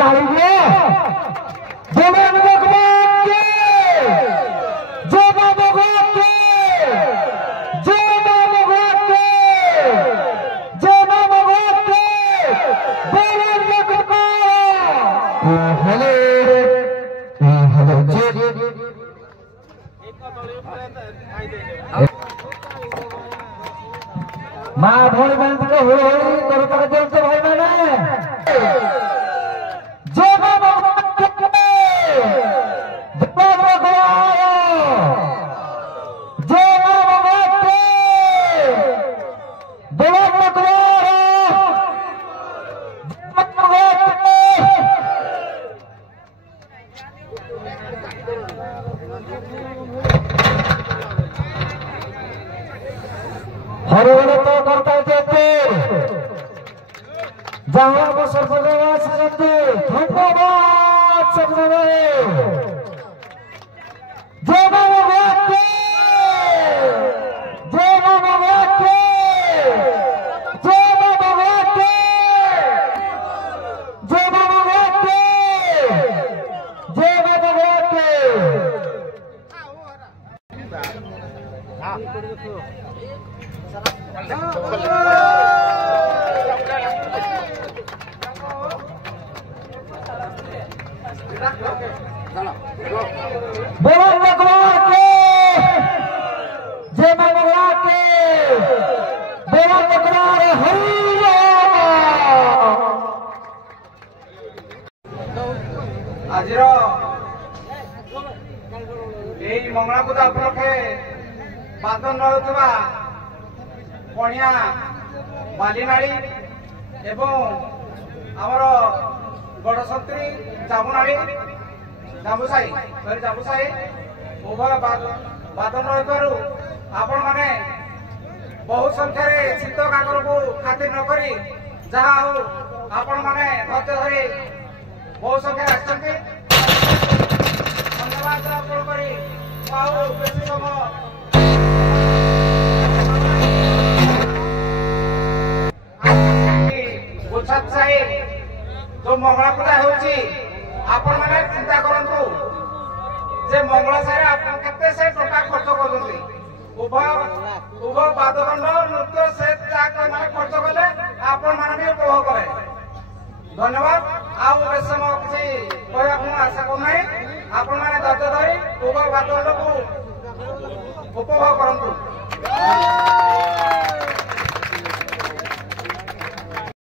तालिए जवान भगवान के जय मां भगवान के जय मां भगवान के जय मां भगवान के जवान भगवान हेलो हेलो जी मां भोली बंद के हो कर कर देते भाई मैंने जय मां भगवान के जय मां भगवान जय मां भगवान के जय मां भगवान हरे हरे तो करता देते जहां वो सर्वदेवास करते धन्यवाद सर्वदेव जय मां भगवान के जय मां भगवान के जय मां भगवान के जय मां भगवान के जय मां भगवान के बोलो भगवान के जय मां भगवान के बोलो भगवान हरि आज मंगला पूजा उपलक्षे बादन रहुवा पणिया बालीनाड़ी एवं आमर गड़सत्री जामुनाड़ी जामुसाई उभय बादन रही आपण मैंने बहु संख्यार शीत काकर को खातिर नक जहा आपण मैंने धैर्य धरी बहु संख्या धन्यवाद ज्ञापन करी बेसी समय जो मंगला पूजा होची आपण माने चिंता करंतु जे मंगला सारे आपण केते से टका खर्च करउती उभय बाददंड नृत्य से जाक माने खर्च कले आपण माने भी उपभोग करे धन्यवाद आउ बेसम किछि कहया को आशा को नै आपण माने धैर्य धरि उभय बाददंड को उपभोग करंतु।